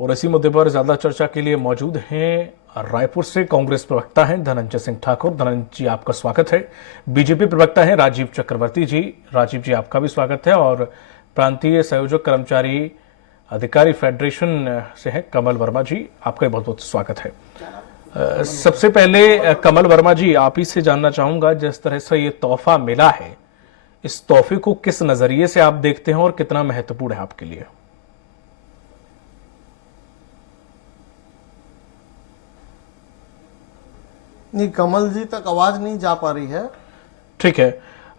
और इसी मुद्दे पर ज्यादा चर्चा के लिए मौजूद हैं रायपुर से कांग्रेस प्रवक्ता हैं धनंजय सिंह ठाकुर। धनंजय जी, आपका स्वागत है। बीजेपी प्रवक्ता हैं राजीव चक्रवर्ती जी। राजीव जी, आपका भी स्वागत है। और प्रांतीय संयोजक कर्मचारी अधिकारी फेडरेशन से हैं कमल वर्मा जी, आपका बहुत बहुत स्वागत है। सबसे पहले कमल वर्मा जी, आप ही से जानना चाहूंगा, जिस तरह से ये तोहफा मिला है, इस तोहफे को किस नजरिए से आप देखते हैं और कितना महत्वपूर्ण है आपके लिए? नहीं, कमल जी तक आवाज नहीं जा पा रही है। ठीक है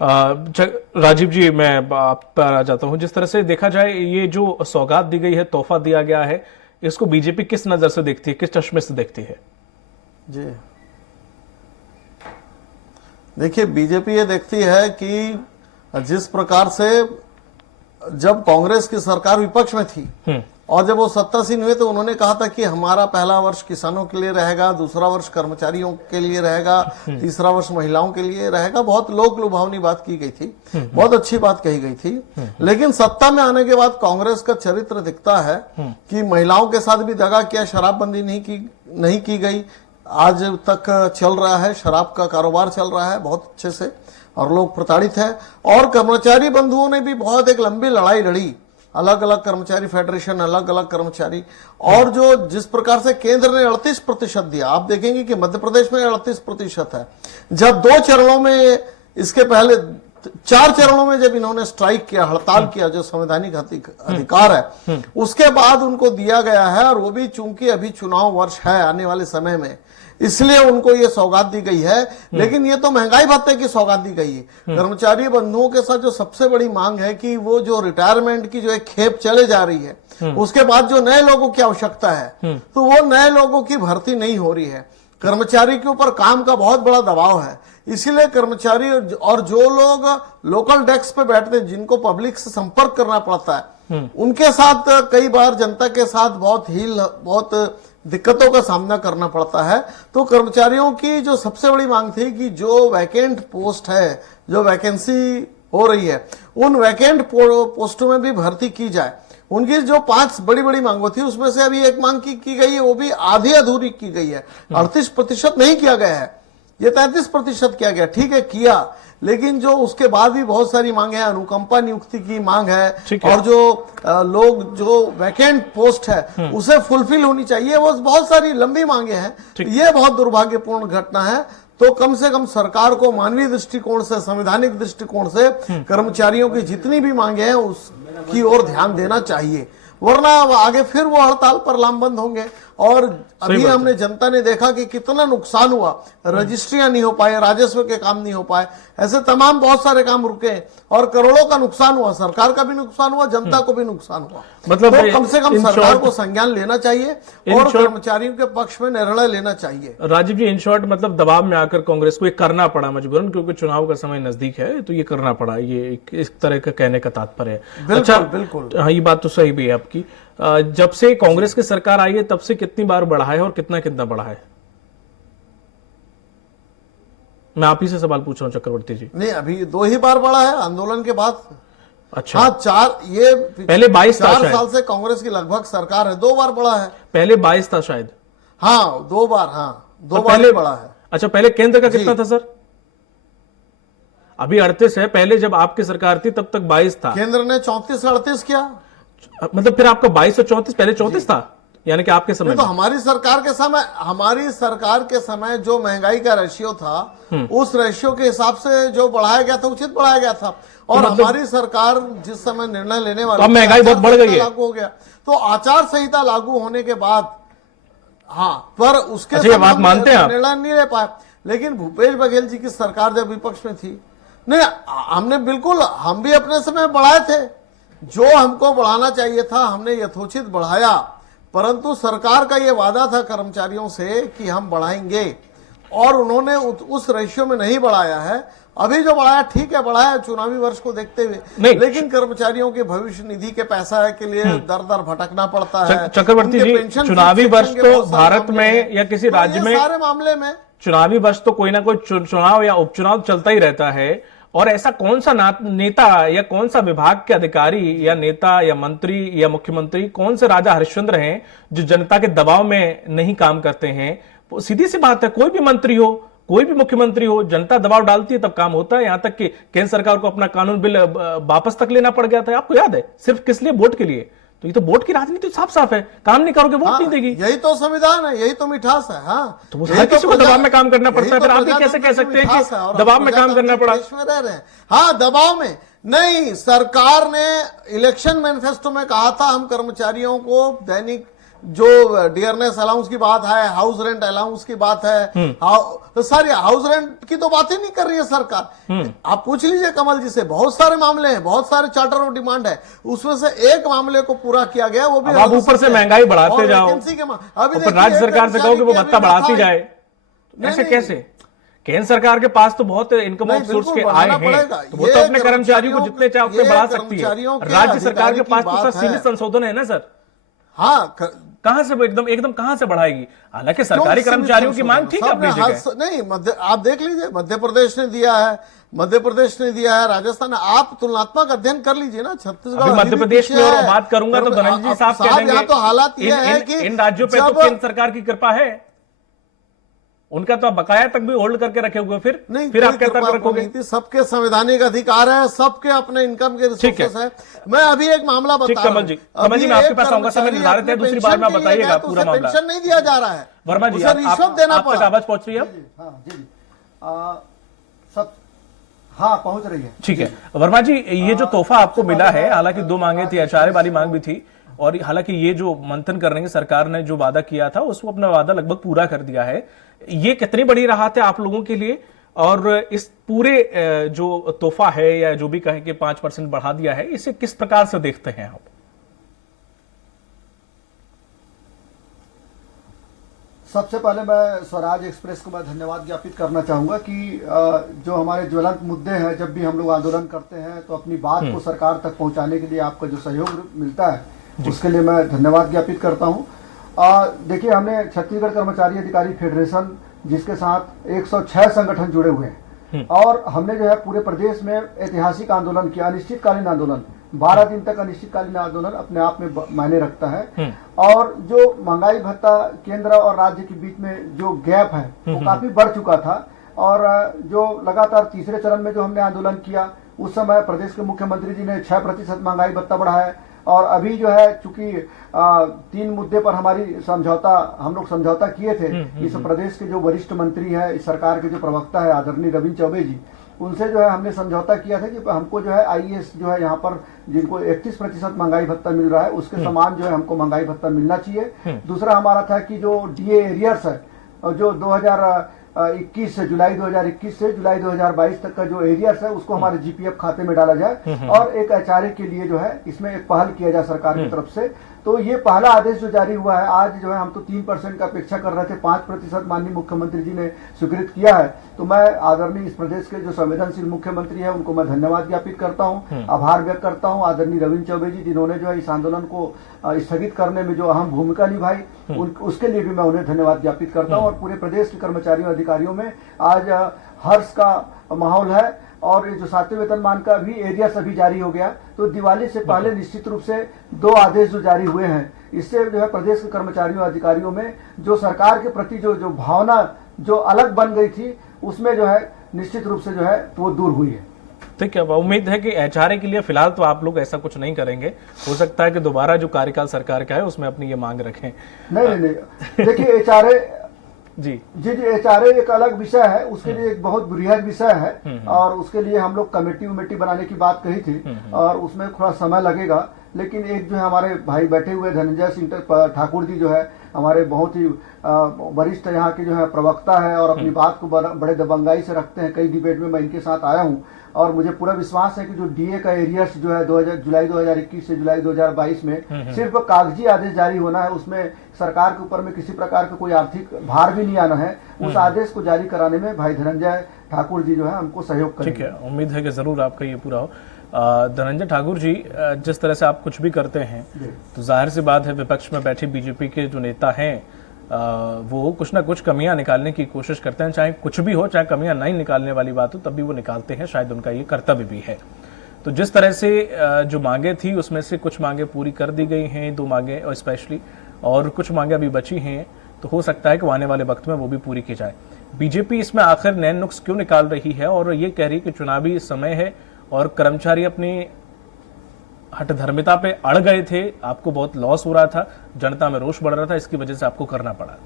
राजीव जी, मैं आप पर आ जाता हूं। जिस तरह से देखा जाए, ये जो सौगात दी गई है, तोहफा दिया गया है, इसको बीजेपी किस नजर से देखती है, किस चश्मे से देखती है? जी देखिए, बीजेपी ये देखती है कि जिस प्रकार से जब कांग्रेस की सरकार विपक्ष में थी और जब वो सत्तासीन हुए तो उन्होंने कहा था कि हमारा पहला वर्ष किसानों के लिए रहेगा, दूसरा वर्ष कर्मचारियों के लिए रहेगा, तीसरा वर्ष महिलाओं के लिए रहेगा। बहुत लोक लुभावनी बात की गई थी, बहुत अच्छी बात कही गई थी। लेकिन सत्ता में आने के बाद कांग्रेस का चरित्र दिखता है कि महिलाओं के साथ भी दगा किया, शराबबंदी नहीं की गई, आज तक चल रहा है, शराब का कारोबार चल रहा है बहुत अच्छे से और लोग प्रताड़ित हैं। और कर्मचारी बंधुओं ने भी बहुत एक लंबी लड़ाई लड़ी, अलग अलग कर्मचारी फेडरेशन, अलग अलग कर्मचारी। और जो जिस प्रकार से केंद्र ने 38% दिया, आप देखेंगे कि मध्य प्रदेश में 38% है। जब 2 चरणों में, इसके पहले 4 चरणों में जब इन्होंने स्ट्राइक किया, हड़ताल किया, जो संवैधानिक अधिकार है, उसके बाद उनको दिया गया है। और वो भी चूंकि अभी चुनाव वर्ष है आने वाले समय में, इसलिए उनको ये सौगात दी गई है। लेकिन ये तो महंगाई भत्ते की सौगात दी गई है। कर्मचारी बंधुओं के साथ जो सबसे बड़ी मांग है कि वो जो रिटायरमेंट की जो एक खेप चले जा रही है, उसके बाद जो नए लोगों की आवश्यकता है, तो वो नए लोगों की भर्ती नहीं हो रही है। कर्मचारी के ऊपर काम का बहुत बड़ा दबाव है। इसीलिए कर्मचारी और जो लोग लोकल डेस्क पे बैठते हैं, जिनको पब्लिक से संपर्क करना पड़ता है, उनके साथ कई बार जनता के साथ बहुत दिक्कतों का सामना करना पड़ता है। तो कर्मचारियों की जो सबसे बड़ी मांग थी कि जो वैकेंट पोस्ट है, जो वैकेंसी हो रही है, उन वैकेंट पोस्टों में भी भर्ती की जाए। उनकी जो 5 बड़ी बड़ी मांगों थी, उसमें से अभी एक मांग की गई है, वो भी आधी अधूरी की गई है। 38% नहीं किया गया है, ये 33% किया गया। ठीक है, किया, लेकिन जो उसके बाद भी बहुत सारी मांग है। अनुकंपा नियुक्ति की मांग है, और जो लोग जो वैकेंट पोस्ट है उसे फुलफिल होनी चाहिए, वो बहुत सारी लंबी मांगे हैं। ये बहुत दुर्भाग्यपूर्ण घटना है। तो कम से कम सरकार को मानवीय दृष्टिकोण से, संवैधानिक दृष्टिकोण से कर्मचारियों की जितनी भी मांगे हैं उसकी ओर ध्यान देना चाहिए, वरना आगे फिर वो हड़ताल पर लामबंद होंगे। और अभी हमने जनता ने देखा कि कितना नुकसान हुआ, रजिस्ट्रियां नहीं हो पाए, राजस्व के काम नहीं हो पाए, ऐसे तमाम बहुत सारे काम रुके और करोड़ों का नुकसान हुआ। सरकार का भी नुकसान हुआ, जनता को भी नुकसान हुआ। मतलब तो कम से कम सरकार को संज्ञान लेना चाहिए और कर्मचारियों के पक्ष में निर्णय लेना चाहिए। राजीव जी, इन शॉर्ट मतलब दबाव में आकर कांग्रेस को ये करना पड़ा मजबूरन, क्योंकि चुनाव का समय नजदीक है, तो ये करना पड़ा, ये इस तरह का कहने का तात्पर्य है। अच्छा, बिल्कुल, हाँ, ये बात तो सही भी है आपकी। जब से कांग्रेस की सरकार आई है, तब से कितनी बार बढ़ा है और कितना कितना बढ़ा है? मैं आप ही से सवाल पूछ रहा हूं चक्रवर्ती जी। नहीं, अभी 2 ही बार बढ़ा है आंदोलन के बाद। अच्छा, हाँ, 4, ये पहले 22 था, 4 साल से कांग्रेस की लगभग सरकार है, 2 बार बढ़ा है। पहले 22 था शायद। हाँ, 2 बार, हाँ 2 बार ही बढ़ा है। अच्छा, पहले केंद्र का कितना था सर? अभी 38 है, पहले जब आपकी सरकार थी तब तक 22 था। केंद्र ने 34-38 किया। मतलब फिर आपका 22 और 34, पहले 34 था, यानी कि आपके समय तो हमारी सरकार के समय जो महंगाई का रेशियो था, उस रेशियो के हिसाब से जो बढ़ाया गया था, उचित बढ़ाया गया था। और तो हमारी सरकार जिस समय निर्णय लेने वाली, अब महंगाई बहुत बढ़ गई है, लागू हो गया। तो आचार संहिता लागू होने के बाद, हाँ, पर उसके बात मानते हैं निर्णय नहीं ले पाए। लेकिन भूपेश बघेल जी की सरकार जब विपक्ष में थी, नहीं, हमने बिल्कुल, हम भी अपने समय बढ़ाए थे, जो हमको बढ़ाना चाहिए था हमने यथोचित बढ़ाया। परंतु सरकार का यह वादा था कर्मचारियों से कि हम बढ़ाएंगे, और उन्होंने उस रेशियो में नहीं बढ़ाया है। अभी जो बढ़ाया, ठीक है, बढ़ाया चुनावी वर्ष को देखते हुए, लेकिन कर्मचारियों के भविष्य निधि के पैसा के लिए दर दर भटकना पड़ता है। चक्रवर्ती जी, चुनावी वर्ष तो भारत में या किसी राज्य में, सारे मामले में चुनावी वर्ष तो कोई ना कोई चुनाव या उपचुनाव चलता ही रहता है, और ऐसा कौन सा नेता या कौन सा विभाग के अधिकारी या नेता या मंत्री या मुख्यमंत्री, कौन से राजा हरिश्चंद्र हैं जो जनता के दबाव में नहीं काम करते हैं? सीधी सी बात है, कोई भी मंत्री हो, कोई भी मुख्यमंत्री हो, जनता दबाव डालती है तब काम होता है। यहां तक कि केंद्र सरकार को अपना कानून बिल वापस तक लेना पड़ गया था, आपको याद है, सिर्फ किस लिए? वोट के लिए। तो ये तो वोट की राजनीति साफ साफ है, काम नहीं करोगे वोट नहीं देगी। यही तो संविधान है, यही तो मिठास है। हाँ, तो हर किसी को दबाव में काम करना पड़ता है, फिर आप भी कैसे कह सकते हैं कि दबाव में काम करना पड़ा? में रह रहे हैं। हाँ, दबाव में नहीं, सरकार ने इलेक्शन मैनिफेस्टो में कहा था हम कर्मचारियों को दैनिक जो डियरनेस अलाउंस की बात है, हाउस रेंट अलाउंस की बात है, तो सारी हाउस रेंट की तो बात ही नहीं कर रही है सरकार। आप पूछ लीजिए कमल जी से, बहुत सारे मामले हैं, बहुत सारे चार्टर ऑफ डिमांड है, उसमें से एक मामले को पूरा किया गया, वो भी आप ऊपर से महंगाई बढ़ाते जाओ, अभी राज्य सरकार से कहो कि वो भत्ता बढ़ाती जाए, ऐसे कैसे? केंद्र सरकार के पास तो बहुत इनकम ऑफ सोर्स के आए हैं, तो वो तो अपने कर्मचारियों को जितने चाहे उतने बढ़ा सकती है। राज्य सरकार के पास तो सीमित संशोधन है ना सर। हाँ, कहां से एकदम कहां से बढ़ाएगी? हालांकि सरकारी कर्मचारियों की मांग ठीक है अपनी जगह। नहीं, आप देख लीजिए, मध्य प्रदेश ने दिया है, राजस्थान, आप तुलनात्मक अध्ययन कर लीजिए ना। छत्तीसगढ़, मध्य प्रदेश में और बात करूंगा तो धनंजय जी साहब कह देंगे, तो हालात यह है कि इन राज्यों पे तो केंद्र सरकार की कृपा है, उनका तो बकाया तक भी होल्ड करके रखे हुए, फिर आप क्या तर्क रखोगे? सबके संवैधानिक अधिकार है, सबके अपने इनकम के रिसोर्सेस है। मैं अभी एक मामला बता रहा हूं, कमल जी मैं आपके पास आऊंगा, समय निर्धारित है, दूसरी बार में बताइएगा पूरा मामला। पेंशन नहीं दिया जा रहा है, वर्मा जी, रिश्वत देना पड़ा। आवाज पहुंच रही है? सब हाँ पहुंच रही है। ठीक है वर्मा जी, ये जो तोहफा आपको मिला है, हालांकि 2 मांगे थी, आचार्य वाली मांग भी थी, और हालांकि ये जो मंथन करने की सरकार ने जो वादा किया था उसको अपना वादा लगभग पूरा कर दिया है। ये कितनी बड़ी राहत है आप लोगों के लिए? और इस पूरे जो तोहफा है या जो भी कहें कि 5% बढ़ा दिया है, इसे किस प्रकार से देखते हैं आप? सबसे पहले मैं स्वराज एक्सप्रेस को मैं धन्यवाद ज्ञापित करना चाहूंगा कि जो हमारे ज्वलंत मुद्दे हैं, जब भी हम लोग आंदोलन करते हैं तो अपनी बात को सरकार तक पहुंचाने के लिए आपका जो सहयोग मिलता है उसके लिए मैं धन्यवाद ज्ञापित करता हूं। देखिए, हमने छत्तीसगढ़ कर्मचारी अधिकारी फेडरेशन, जिसके साथ 106 संगठन जुड़े हुए हैं, और हमने जो है पूरे प्रदेश में ऐतिहासिक आंदोलन किया, अनिश्चितकालीन आंदोलन, 12 दिन तक अनिश्चितकालीन आंदोलन अपने आप में मायने रखता है। और जो महंगाई भत्ता केंद्र और राज्य के बीच में जो गैप है वो काफी बढ़ चुका था, और जो लगातार तीसरे चरण में जो हमने आंदोलन किया उस समय प्रदेश के मुख्यमंत्री जी ने 6% महंगाई भत्ता बढ़ाया, और अभी जो है चूंकि 3 मुद्दे पर हम लोग समझौता किए थे। इस प्रदेश के जो वरिष्ठ मंत्री है, इस सरकार के जो प्रवक्ता है आदरणीय रविंद्र चौबे जी, उनसे जो है हमने समझौता किया था कि हमको जो है आईएएस जो है यहाँ पर जिनको 31% महंगाई भत्ता मिल रहा है उसके समान जो है हमको महंगाई भत्ता मिलना चाहिए। दूसरा हमारा था कि जो डीए एरियर्स है, जो 2021 से जुलाई 2021 से जुलाई 2022 तक का जो एरियर्स है उसको हमारे जीपीएफ खाते में डाला जाए, और एक एचआरए के लिए जो है इसमें एक पहल किया जाए सरकार की तरफ से। तो ये पहला आदेश जो जारी हुआ है आज, जो है हम तो 3% का अपेक्षा कर रहे थे, 5% माननीय मुख्यमंत्री जी ने स्वीकृत किया है। तो मैं आदरणीय इस प्रदेश के जो संवेदनशील मुख्यमंत्री है उनको मैं धन्यवाद ज्ञापित करता हूँ, आभार व्यक्त करता हूँ आदरणीय रविंद्र चौबे जी, जिन्होंने जो है इस आंदोलन को स्थगित करने में जो अहम भूमिका निभाई, उसके लिए भी मैं उन्हें धन्यवाद ज्ञापित करता हूँ। और पूरे प्रदेश के कर्मचारियों अधिकारियों में आज हर्ष का माहौल है, और जो 7वें वेतनमान का भी एरियर्स अभी जारी हो गया, तो दिवाली से पहले निश्चित रूप से 2 आदेश जो जारी हुए हैं, इससे जो है प्रदेश के कर्मचारियों अधिकारियों में जो सरकार के प्रति जो भावना जो अलग बन गई थी, उसमें जो है निश्चित रूप से जो है वो दूर हुई है। ठीक है, उम्मीद है कि एचआरए के लिए फिलहाल तो आप लोग ऐसा कुछ नहीं करेंगे, हो सकता है कि दोबारा जो कार्यकाल सरकार का है उसमें अपनी ये मांग रखें। नहीं, देखिए एचआरए जी एचआरए एक अलग विषय है, उसके लिए एक बहुत बृहद विषय है, और उसके लिए हम लोग कमेटी बनाने की बात कही थी, और उसमें थोड़ा समय लगेगा। लेकिन एक जो है हमारे भाई बैठे हुए धनंजय सिंह ठाकुर जी जो है हमारे बहुत ही वरिष्ठ यहाँ के जो है प्रवक्ता है, और अपनी बात को बड़े दबंगाई से रखते हैं। कई डिबेट में मैं इनके साथ आया हूँ, और मुझे पूरा विश्वास है कि जो डीए का एरियर्स जो है जुलाई 2021 से जुलाई 2022 में सिर्फ कागजी आदेश जारी होना है, उसमें सरकार के ऊपर में किसी प्रकार का कोई आर्थिक भार भी नहीं आना है। उस आदेश को जारी कराने में भाई धनंजय ठाकुर जी जो है हमको सहयोग करेंगे। ठीक है, उम्मीद है कि जरूर आपका ये पूरा हो। धनंजय ठाकुर जी, जिस तरह से आप कुछ भी करते हैं तो जाहिर सी बात है विपक्ष में बैठे बीजेपी के जो नेता हैं वो कुछ ना कुछ कमियां निकालने की कोशिश करते हैं, चाहे कुछ भी हो, चाहे कमियां नहीं निकालने वाली बात हो, तब भी वो निकालते हैं। शायद उनका ये कर्तव्य भी है। तो जिस तरह से जो मांगे थी उसमें से कुछ मांगे पूरी कर दी गई हैं, 2 मांगे और स्पेशली, और कुछ मांगे अभी बची हैं, तो हो सकता है कि आने वाले वक्त में वो भी पूरी की जाए। बीजेपी इसमें आखिर नए नुक्स क्यों निकाल रही है और ये कह रही है कि चुनावी समय है और कर्मचारी अपनी हठधर्मिता पे अड़ गए थे, आपको बहुत लॉस हो रहा था, जनता में रोष बढ़ रहा था, इसकी वजह से आपको करना पड़ा?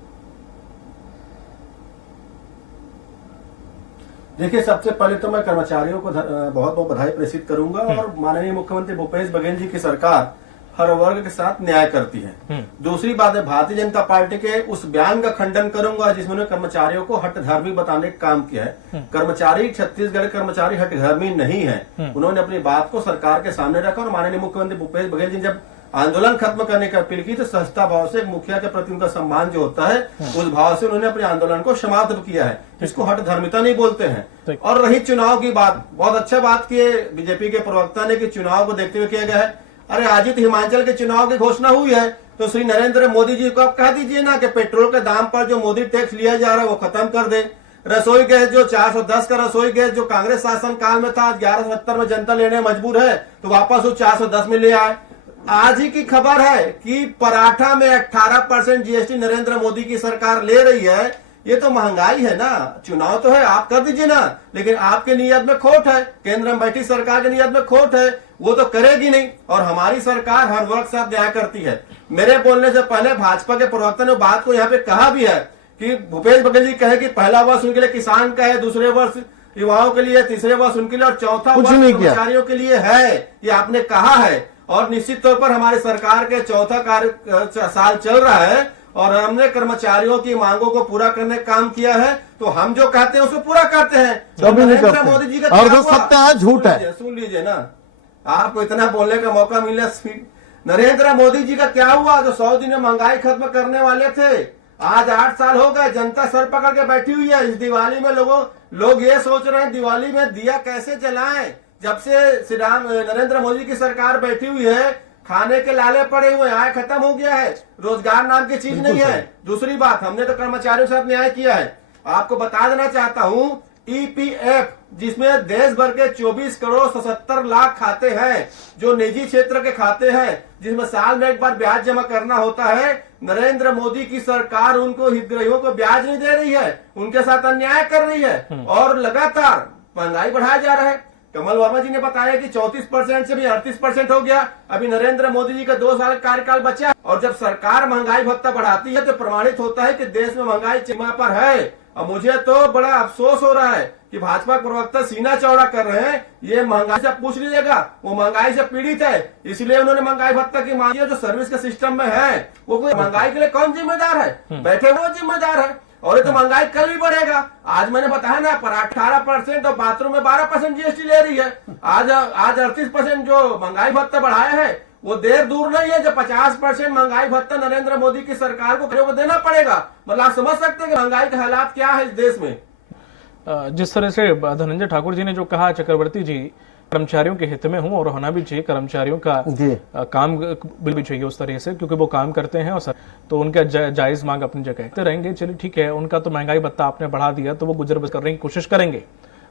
देखिए, सबसे पहले तो मैं कर्मचारियों को बहुत बहुत बधाई प्रेषित करूंगा और माननीय मुख्यमंत्री भूपेश बघेल जी की सरकार हर वर्ग के साथ न्याय करती है। दूसरी बात है, भारतीय जनता पार्टी के उस बयान का खंडन करूंगा जिसमें उन्होंने कर्मचारियों को हठधर्मी बताने का काम किया है। कर्मचारी, छत्तीसगढ़ कर्मचारी हठधर्मी नहीं है। उन्होंने अपनी बात को सरकार के सामने रखा और माननीय मुख्यमंत्री भूपेश बघेल जी जब आंदोलन खत्म करने की अपील की तो सस्ता भाव से एक मुखिया के प्रति उनका सम्मान जो होता है उस भाव से उन्होंने अपने आंदोलन को समाप्त किया है। इसको हठधर्मिता नहीं बोलते हैं। और रही चुनाव की बात, बहुत अच्छा बात की है बीजेपी के प्रवक्ता ने कि चुनाव को देखते हुए किया गया है। अरे आज ही तो हिमाचल के चुनाव की घोषणा हुई है, तो श्री नरेंद्र मोदी जी को आप कह दीजिए ना कि पेट्रोल के दाम पर जो मोदी टैक्स लिया जा रहा है वो खत्म कर दे। रसोई गैस जो 410 का रसोई गैस जो कांग्रेस शासन काल में था 1170 में जनता लेने मजबूर है, तो वापस वो 410 में ले आए। आज ही की खबर है कि पराठा में 18% जीएसटी नरेंद्र मोदी की सरकार ले रही है। ये तो महंगाई है ना। चुनाव तो है, आप कर दीजिए ना, लेकिन आपके नियत में खोट है, केंद्र में बैठी सरकार के नियत में खोट है, वो तो करेगी नहीं। और हमारी सरकार हर वर्ग साथ न्याय करती है। मेरे बोलने से पहले भाजपा के प्रवक्ता ने बात को यहाँ पे कहा भी है कि भूपेश बघेल जी कहे कि पहला वर्ष उनके लिए किसान का है, दूसरे वर्ष युवाओं के लिए, तीसरे वर्ष उनके लिए और चौथा वर्ष कर्मचारियों के लिए है। ये आपने कहा है और निश्चित तौर पर हमारी सरकार के चौथा कार्य साल चल रहा है और हमने कर्मचारियों की मांगों को पूरा करने का काम किया है। तो हम जो कहते हैं उसको पूरा करते हैं। नरेंद्र मोदी जी का और जो सत्य है झूठ है। सुन लीजिए ना, आपको इतना बोलने का मौका मिला। नरेंद्र मोदी जी का क्या हुआ जो 100 दिन में महंगाई खत्म करने वाले थे? आज 8 साल हो गए, जनता सर पकड़ के बैठी हुई है। इस दिवाली में लोग ये सोच रहे हैं दिवाली में दिया कैसे जलाएं। जब से श्री नरेंद्र मोदी की सरकार बैठी हुई है, खाने के लाले पड़े हुए, आय खत्म हो गया है, रोजगार नाम की चीज नहीं है। दूसरी बात, हमने तो कर्मचारियों के साथ न्याय किया है। आपको बता देना चाहता हूं, ईपीएफ जिसमें देश भर के 24 करोड़ 77 लाख खाते हैं, जो निजी क्षेत्र के खाते हैं, जिसमें साल में एक बार ब्याज जमा करना होता है, नरेंद्र मोदी की सरकार उनको हितग्राहियों को ब्याज नहीं दे रही है, उनके साथ अन्याय कर रही है और लगातार महंगाई बढ़ाया जा रहा है। कमल वर्मा जी ने बताया कि 34% से भी 38% हो गया। अभी नरेंद्र मोदी जी का 2 साल कार्यकाल बचा और जब सरकार महंगाई भत्ता बढ़ाती है तो प्रमाणित होता है कि देश में महंगाई सीमा पर है। और मुझे तो बड़ा अफसोस हो रहा है कि भाजपा प्रवक्ता सीना चौड़ा कर रहे हैं। ये महंगाई से पूछ लीजिएगा, वो महंगाई से पीड़ित है, इसलिए उन्होंने महंगाई भत्ता की मांग की। जो सर्विस के सिस्टम में है वो कोई महंगाई के लिए कौन जिम्मेदार है? बैठे वो जिम्मेदार है। और ये तो महंगाई कल भी बढ़ेगा। आज मैंने बताया ना, पर 18% और बाथरूम में 12% जीएसटी ले रही है। आज 38% जो महंगाई भत्ता बढ़ाया है वो देर दूर नहीं है जब 50% महंगाई भत्ता नरेंद्र मोदी की सरकार को देना पड़ेगा। मतलब आप समझ सकते हैं कि महंगाई के हालात क्या है इस देश में। जिस तरह से धनंजय ठाकुर जी ने जो कहा, चक्रवर्ती जी, कर्मचारियों के हित में हूं और होना भी चाहिए। कर्मचारियों का काम भी चाहिए उस तरह से, क्योंकि वो काम करते हैं और तो उनका जायज मांग अपनी जगह रहेंगे। चलिए ठीक है, उनका तो महंगाई भत्ता आपने बढ़ा दिया तो वो गुजर बसर करने की कोशिश करेंगे।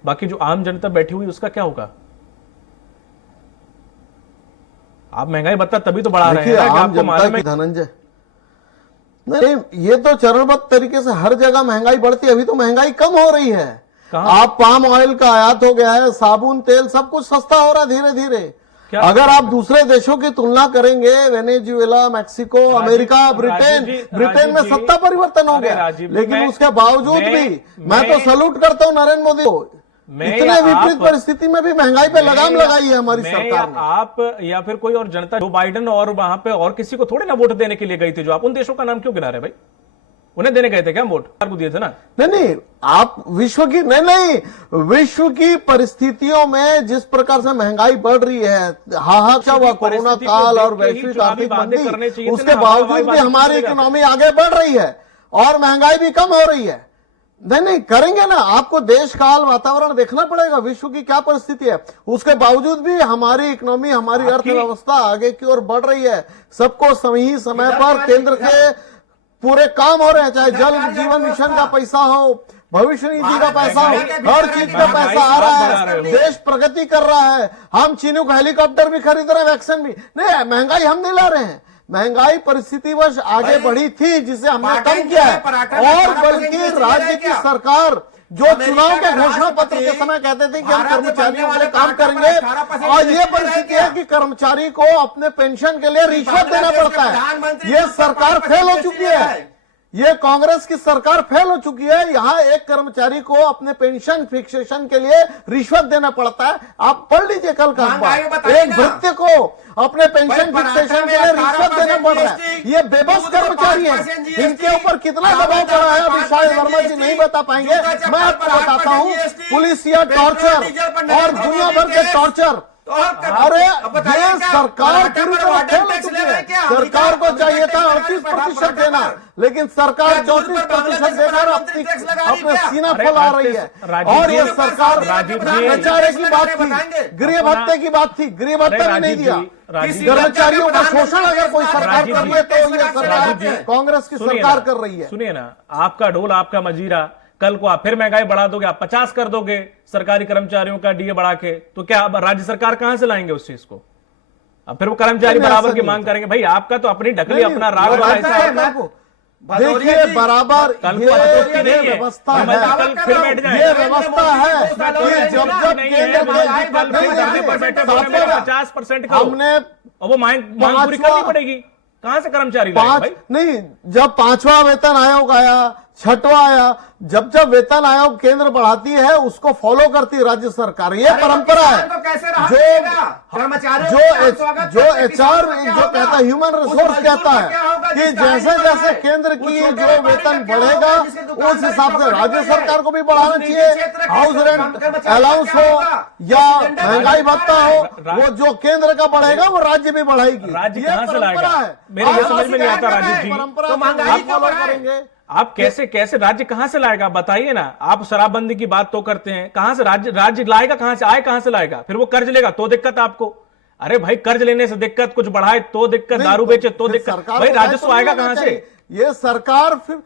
बाकी जो आम जनता बैठी हुई उसका क्या होगा? आप महंगाई भत्ता तभी तो बढ़ा रहे हैं कि आपको मालूम है। धनंजय, नहीं, ये तो चरणबद्ध तरीके से हर जगह महंगाई बढ़ती है। अभी तो महंगाई कम हो रही है। आप पाम ऑयल का आयात हो गया है, साबुन, तेल, सब कुछ सस्ता हो रहा है धीरे धीरे। अगर आप दूसरे देशों की तुलना करेंगे, वेनेजुएला, मैक्सिको, अमेरिका, ब्रिटेन में सत्ता परिवर्तन हो गया, लेकिन उसके बावजूद भी मैं तो सैल्यूट करता हूं नरेंद्र मोदी को। इतने विपरीत परिस्थिति में भी महंगाई पे लगाम लगाई है हमारी सरकार ने। आप या फिर कोई और जनता जो बाइडेन और वहां पे और किसी को थोड़ी ना वोट देने के लिए गई थी, जो आप उन देशों का नाम क्यों गिना रहे भाई? उन्हें देने गए थे क्या वोट? को दिए थे ना? नहीं, आप विश्व की नहीं, विश्व की परिस्थितियों में जिस प्रकार से महंगाई बढ़ रही है, हाहाकार हुआ कोरोना काल और वैश्विक आर्थिक मंदी, उसके बावजूद भी हमारी इकोनॉमी आगे बढ़ रही है और महंगाई भी कम हो रही है। नहीं, करेंगे ना। आपको देश काल वातावरण देखना पड़ेगा, विश्व की क्या परिस्थिति है। उसके बावजूद भी हमारी इकोनॉमी, हमारी अर्थव्यवस्था आगे की ओर बढ़ रही है। सबको सही समय पर पूरे काम हो रहे हैं, चाहे जल जीवन मिशन का पैसा हो, भविष्य निधि का पैसा हो, हर चीज का पैसा आ रहा है, देश प्रगति कर रहा है। हम चीनू का हेलीकॉप्टर भी खरीद रहे हैं, वैक्सीन भी नहीं, महंगाई हम नहीं ला रहे हैं, महंगाई परिस्थितिवश आगे बढ़ी थी जिसे हमने कम किया है। और बल्कि राज्य की सरकार जो चुनाव के घोषणा पत्र के समय कहते थे कि हम कर्मचारियों के लिए काम करेंगे, और ये परिस्थिति है कि कर्मचारी को अपने पेंशन के लिए रिश्वत देना पड़ता है। ये सरकार फेल हो चुकी है, ये कांग्रेस की सरकार फेल हो चुकी है। यहाँ एक कर्मचारी को अपने पेंशन फिक्सेशन के लिए रिश्वत देना पड़ता है। आप पढ़ लीजिए कल का अखबार, एक भृत्य को अपने पेंशन फिक्सेशन के लिए रिश्वत देना पड़ रहा है। ये बेबस कर्मचारी हैं, इनके ऊपर कितना दबाव पड़ा है अभी शायद वर्मा जी नहीं बता पाएंगे। मैं आपको बताता हूँ, पुलिस या टॉर्चर और दुनिया भर के टॉर्चर। अरे ये सरकार पूरी तरह फेल हो चुकी है। सरकार को चाहिए था 38% देना, लेकिन सरकार 34% देकर अपने सीना फैला रही है। और ये सरकार कर्मचारी की बात थी, गृह भत्ते की बात थी, गृह भत्ता भी नहीं दिया। कर्मचारियों का शोषण अगर कोई सरकार कर रही है तो ये सरकार कांग्रेस की सरकार कर रही है। सुनिए ना, आपका ढोल आपका मजीरा, कल को आप फिर महंगाई बढ़ा दोगे, आप 50 कर दोगे सरकारी कर्मचारियों का डीए बढ़ा के, तो क्या अब राज्य सरकार कहां से लाएंगे उस चीज को? अब फिर वो कर्मचारी बराबर की मांग करेंगे। भाई आपका तो अपनी ढकली अपना राग देखिए बराबर ये व्यवस्था है, ये व्यवस्था है कि जब केंद्र 50% का हमने वो मांग पूरी करनी पड़ेगी, कहां से कर्मचारी लाएंगे भाई? नहीं, जब 5वां वेतन आयोग आया, 6वां आया, जब जब वेतन आयोग केंद्र बढ़ाती है उसको फॉलो करती है राज्य सरकार। ये परंपरा है। जो एचआर जो कहता है, ह्यूमन रिसोर्स कहता है कि जैसे जैसे केंद्र की जो वेतन बढ़ेगा उस हिसाब से राज्य सरकार को भी बढ़ाना चाहिए। हाउस रेंट अलाउंस हो या महंगाई भत्ता हो, वो जो केंद्र का बढ़ेगा वो राज्य भी बढ़ाएगी। राज्य कहां से लाएगा? मेरे ये समझ में नहीं आता राजीव जी, परंपरा करेंगे आप कैसे राज्य कहां से लाएगा बताइए ना। आप शराबबंदी की बात तो करते हैं, कहां से राज्य लाएगा, कहां से आए, कहां से लाएगा? फिर वो कर्ज लेगा तो दिक्कत आपको। अरे भाई कर्ज लेने से दिक्कत, कुछ बढ़ाए तो दिक्कत, दारू बेचे तो दिक्कत, भाई राजस्व आएगा कहां से? ये सरकार फिर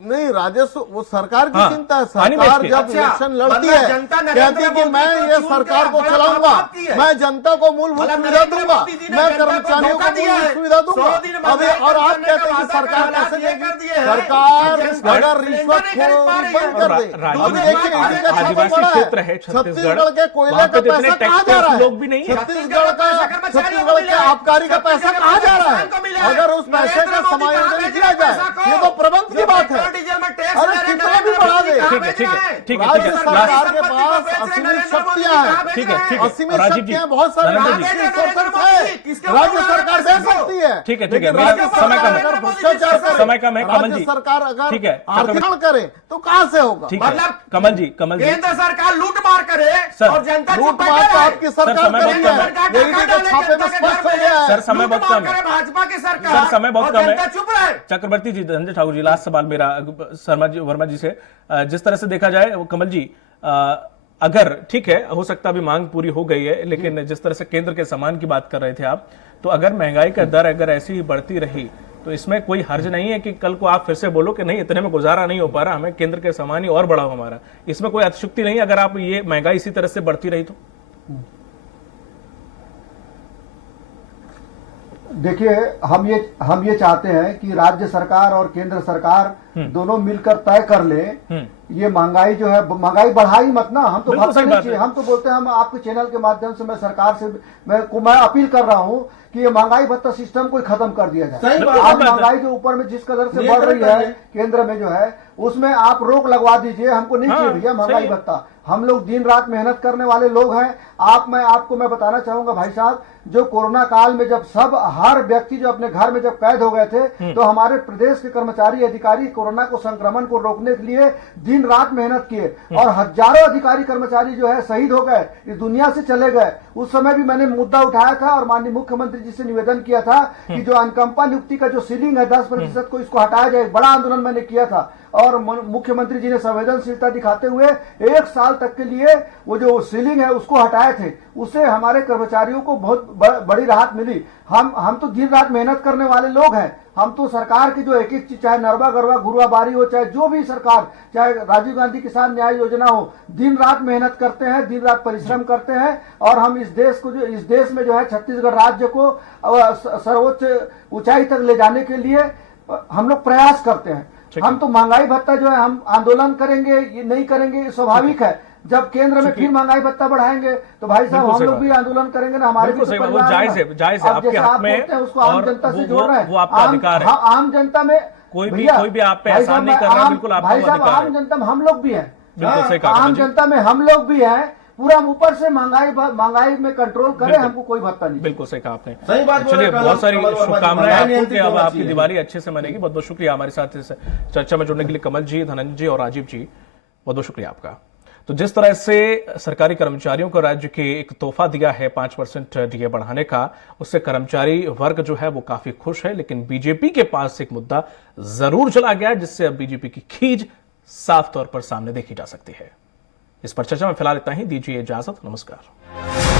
नहीं राजस्व वो सरकार की चिंता है। सरकार जब इलेक्शन लड़ती है कहती है कि मैं ये सरकार को चलाऊंगा, मैं जनता को मूलभूत सुविधा दूंगा, मैं कर्मचारियों को मूलभूत सुविधा दूंगा। अभी और आप कहते हैं कि सरकार कैसे देगी? सरकार अगर रिश्वत बंद कर दे, अभी देखिए आदिवासी क्षेत्र है छत्तीसगढ़ के कोयले का पैसा कहाँ जा रहा है? लोग भी नहीं है। छत्तीसगढ़ के आबकारी का पैसा कहाँ जा रहा है? अगर उस पैसे का समायोजन किया जाए, ये तो प्रबंध की बात है। अरे कितना भी बढ़ा दे, ठीक है राज्य सरकार के पास असीमित शक्तियां हैं, ठीक है असीमित शक्तियां बहुत सारे राज्य सरकार दे सकती है। ठीक है राज्य सरकार अगर भ्रष्टाचार करे, समय कम है कमल राज्य जी, सरकार अगर ठीक है आर्थिक करे तो कहां से होगा? ठीक है कमल जी केंद्र सरकार लूट मार करे और जनता लूट मार तो आपकी सरकार करेगी, ईडी के छापे में स्पष्ट हो गया है। सर समय बहुत कम है, भाजपा की सरकार, सर समय बहुत कम है। चुप रहे। चक्रवर्ती जी, धनंजय ठाकुर जी, लास्ट सवाल मेरा वर्मा जी से। जिस तरह से देखा जाए कमल जी, अगर ठीक है हो सकता अभी मांग पूरी हो गई है, लेकिन जिस तरह से केंद्र के सामान की बात कर रहे थे आप, तो अगर महंगाई का दर अगर ऐसी ही बढ़ती रही तो इसमें कोई हर्ज नहीं है कि कल को आप फिर से बोलो कि नहीं इतने में गुजारा नहीं हो पा रहा, हमें केंद्र के सामान ही और बढ़ाओ हमारा। इसमें कोई अतिशुक्ति नहीं अगर आप ये महंगाई इसी तरह से बढ़ती रही तो? देखिए हम ये चाहते हैं कि राज्य सरकार और केंद्र सरकार दोनों मिलकर तय कर ले। ये महंगाई जो है, महंगाई बढ़ाई मत ना, हम तो भागते नहीं चाहिए, हम तो बोलते हैं, हम आपके चैनल के माध्यम से मैं सरकार से मैं अपील कर रहा हूं कि ये महंगाई भत्ता सिस्टम को खत्म कर दिया जाए। आज महंगाई जो ऊपर में जिस कदर से बढ़ रही है केंद्र में जो है, उसमें आप रोक लगवा दीजिए। हमको नहीं चाहिए भैया महंगाई भत्ता। हम लोग दिन रात मेहनत करने वाले लोग हैं। मैं बताना चाहूंगा भाई साहब, जो कोरोना काल में जब हर व्यक्ति जो अपने घर में जब कैद हो गए थे, तो हमारे प्रदेश के कर्मचारी अधिकारी कोरोना को संक्रमण को रोकने के लिए दिन रात मेहनत किए और हजारों अधिकारी कर्मचारी जो है शहीद हो गए, इस दुनिया से चले गए। उस समय भी मैंने मुद्दा उठाया था और माननीय मुख्यमंत्री जी से निवेदन किया था कि जो अनुकंपा नियुक्ति का जो सीलिंग है 10% को, इसको हटाया जाए। बड़ा आंदोलन मैंने किया था और मुख्यमंत्री जी ने संवेदनशीलता दिखाते हुए 1 साल तक के लिए वो जो सीलिंग है उसको हटाए थे। उससे हमारे कर्मचारियों को बहुत बड़ी राहत मिली। हम तो दिन रात मेहनत करने वाले लोग हैं हम तो सरकार की जो एक एक चीज, चाहे नरवा गरवा गुरुआबारी हो, चाहे जो भी सरकार, चाहे राजीव गांधी किसान न्याय योजना हो, दिन रात मेहनत करते हैं, दिन रात परिश्रम करते हैं। और हम इस देश को इस देश में जो है छत्तीसगढ़ राज्य को सर्वोच्च ऊंचाई तक ले जाने के लिए हम लोग प्रयास करते हैं। हम तो महंगाई भत्ता जो है हम आंदोलन करेंगे, ये नहीं करेंगे, ये स्वाभाविक है। जब केंद्र में फिर महंगाई भत्ता बढ़ाएंगे तो भाई साहब हम लोग भी आंदोलन करेंगे ना, हमारे भी तो परिवार है। जायज है, आपके हक में, उसको आम जनता से जोड़ रहे हैं, वो आपका अधिकार है। आम जनता में कोई भी आप पे एहसान नहीं कर रहा, बिल्कुल आपका अधिकार है। आम जनता में हम लोग भी हैं, बिल्कुल सही कहा आम जनता में हम लोग भी हैं। पूरा हम ऊपर से महंगाई में कंट्रोल करें, हमको कोई भत्ता नहीं। बिल्कुल सही कहा आपने। सही बात। चलिए, बहुत सारी शुभकामनाएं आपको कि अब आपकी चाहिए। दिवाली अच्छे से मनेगी। बहुत बहुत शुक्रिया हमारे साथ इस चर्चा में जुड़ने के लिए कमल जी, धनंजय जी और राजीव जी, बहुत बहुत शुक्रिया आपका। तो जिस तरह से सरकारी कर्मचारियों को राज्य के एक तोहफा दिया है 5% डीए बढ़ाने का, उससे कर्मचारी वर्ग जो है वो काफी खुश है। लेकिन बीजेपी के पास एक मुद्दा जरूर चला गया है जिससे अब बीजेपी की खींच साफ तौर पर सामने देखी जा सकती है। इस पर चर्चा में फिलहाल इतना ही। दीजिए इजाजत, नमस्कार।